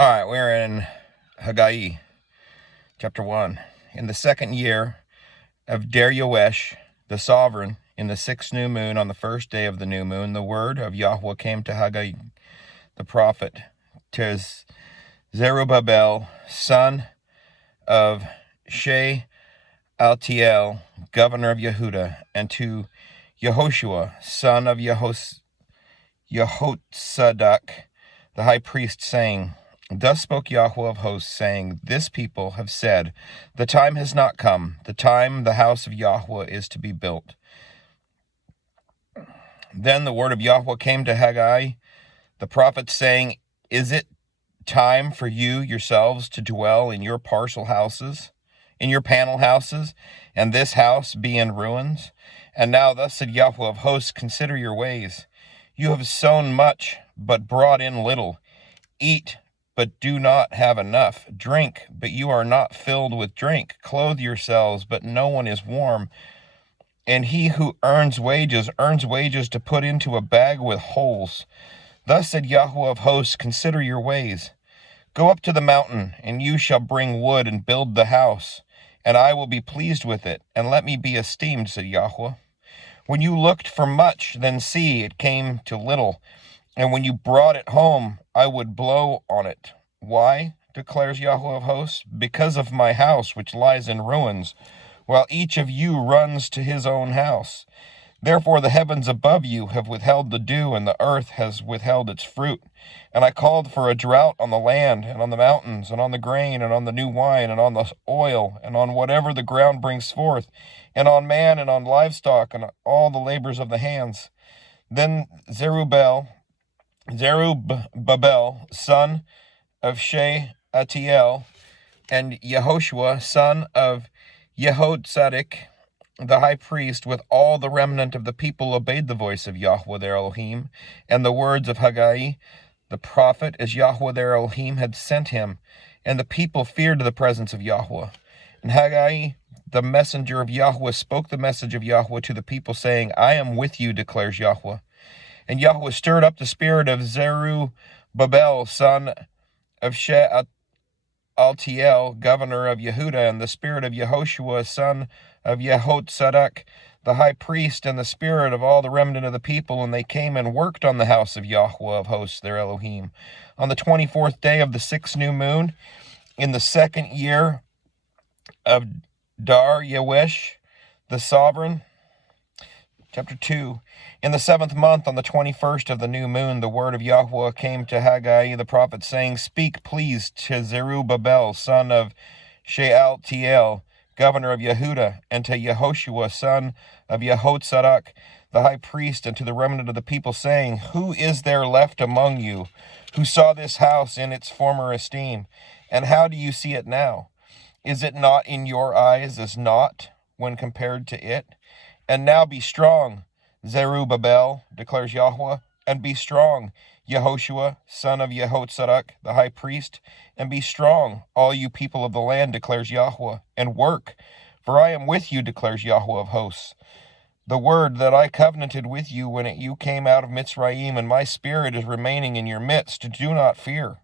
All right, we're in Haggai, chapter 1. In the second year of Darius the sovereign, in the sixth new moon, on the first day of the new moon, the word of Yahweh came to Haggai the prophet, to Zerubbabel, son of Shealtiel, governor of Yehuda, and to Yehoshua, son of Yehotzadak, the high priest, saying, Thus spoke Yahweh of hosts, saying, This people have said, The time has not come, the time the house of Yahweh is to be built. Then the word of Yahweh came to Haggai the prophet, saying, Is it time for you yourselves to dwell in your partial houses, in your panel houses, and this house be in ruins? And now thus said Yahweh of hosts, Consider your ways. You have sown much, but brought in little. Eat, but do not have enough. Drink, but you are not filled with drink. Clothe yourselves, but no one is warm. And he who earns wages to put into a bag with holes. Thus said Yahweh of hosts, Consider your ways. Go up to the mountain, and you shall bring wood and build the house, and I will be pleased with it, and let me be esteemed, said Yahweh. When you looked for much, then see, it came to little. And when you brought it home, I would blow on it. Why, declares Yahweh of hosts? Because of my house, which lies in ruins, while each of you runs to his own house. Therefore the heavens above you have withheld the dew, and the earth has withheld its fruit. And I called for a drought on the land, and on the mountains, and on the grain, and on the new wine, and on the oil, and on whatever the ground brings forth, and on man, and on livestock, and all the labors of the hands. Then Zerubbabel, son of Shealtiel, and Yehoshua, son of Yehotzadak, the high priest, with all the remnant of the people, obeyed the voice of Yahweh their Elohim, and the words of Haggai the prophet, as Yahweh their Elohim had sent him. And the people feared the presence of Yahweh. And Haggai, the messenger of Yahweh, spoke the message of Yahweh to the people, saying, I am with you, declares Yahweh. And Yahweh stirred up the spirit of Zerubbabel, son of Shealtiel, governor of Yehuda, and the spirit of Yehoshua, son of Yehotzadak, the high priest, and the spirit of all the remnant of the people, and they came and worked on the house of Yahweh of hosts, their Elohim, on the 24th day of the sixth new moon, in the second year of Darius the sovereign. Chapter 2. In the 7th month, on the 21st of the new moon, the word of Yahweh came to Haggai the prophet, saying, Speak, please, to Zerubbabel, son of Shealtiel, governor of Yehuda, and to Yehoshua, son of Yehotzadak, the high priest, and to the remnant of the people, saying, Who is there left among you who saw this house in its former esteem? And how do you see it now? Is it not in your eyes as naught when compared to it? And now be strong, Zerubbabel, declares Yahweh, and be strong, Yehoshua, son of Yehotzadak, the high priest, and be strong, all you people of the land, declares Yahweh, and work, for I am with you, declares Yahweh of hosts. The word that I covenanted with you when you came out of Mitzrayim, and my spirit is remaining in your midst, do not fear.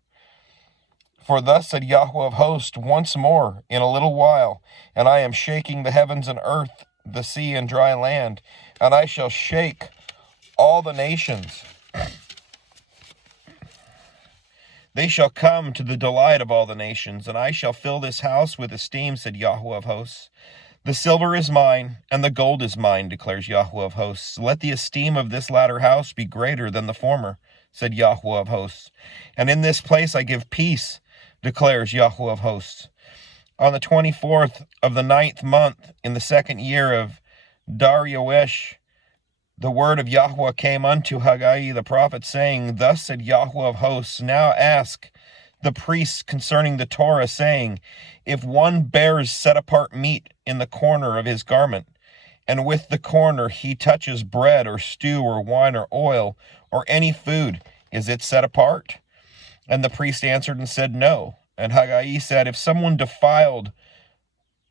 For thus said Yahweh of hosts, once more, in a little while, and I am shaking the heavens and earth, the sea and dry land, and I shall shake all the nations. They shall come to the delight of all the nations, and I shall fill this house with esteem, said Yahweh of hosts. The silver is mine, and the gold is mine, declares Yahweh of hosts. Let the esteem of this latter house be greater than the former, said Yahweh of hosts. And in this place I give peace, declares Yahweh of hosts. On the 24th of the 9th month, in the second year of Darius, the word of Yahweh came unto Haggai the prophet, saying, Thus said Yahweh of hosts, Now ask the priests concerning the Torah, saying, If one bears set-apart meat in the corner of his garment, and with the corner he touches bread or stew or wine or oil or any food, is it set apart? And the priest answered and said, No. And Haggai said, If someone defiled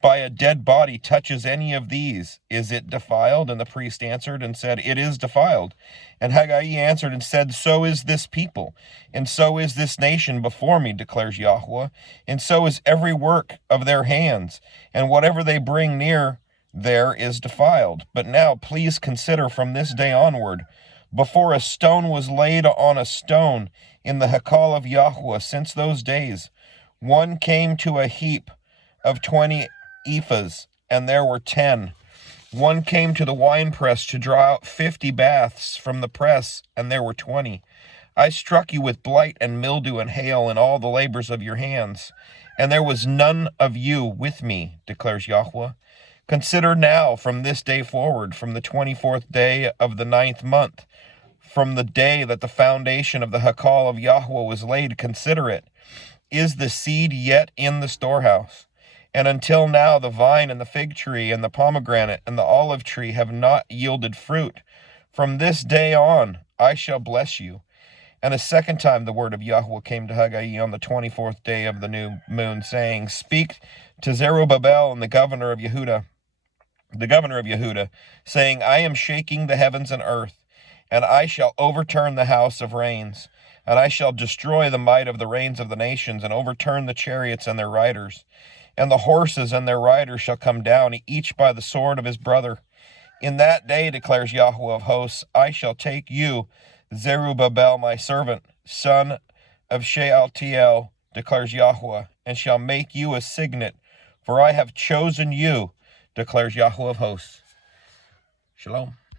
by a dead body touches any of these, is it defiled? And the priest answered and said, It is defiled. And Haggai answered and said, So is this people, and so is this nation before me, declares Yahweh, and so is every work of their hands, and whatever they bring near there is defiled. But now please consider from this day onward, before a stone was laid on a stone in the Haggai of Yahweh, since those days, one came to a heap of 20 ephahs, and there were 10. One came to the winepress to draw out 50 baths from the press, and there were 20. I struck you with blight and mildew and hail in all the labors of your hands, and there was none of you with me, declares Yahweh. Consider now from this day forward, from the 24th day of the 9th month, from the day that the foundation of the Haggai of Yahweh was laid, consider it. Is the seed yet in the storehouse? And until now the vine and the fig tree and the pomegranate and the olive tree have not yielded fruit. From this day on I shall bless you. And a second time the word of Yahweh came to Haggai on the 24th day of the new moon, saying, Speak to Zerubbabel and the governor of Yehuda, saying, I am shaking the heavens and earth, and I shall overturn the house of reigns, and I shall destroy the might of the reigns of the nations, and overturn the chariots and their riders. And the horses and their riders shall come down, each by the sword of his brother. In that day, declares Yahweh of hosts, I shall take you, Zerubbabel, my servant, son of Shealtiel, declares Yahweh, and shall make you a signet, for I have chosen you, declares Yahweh of hosts. Shalom.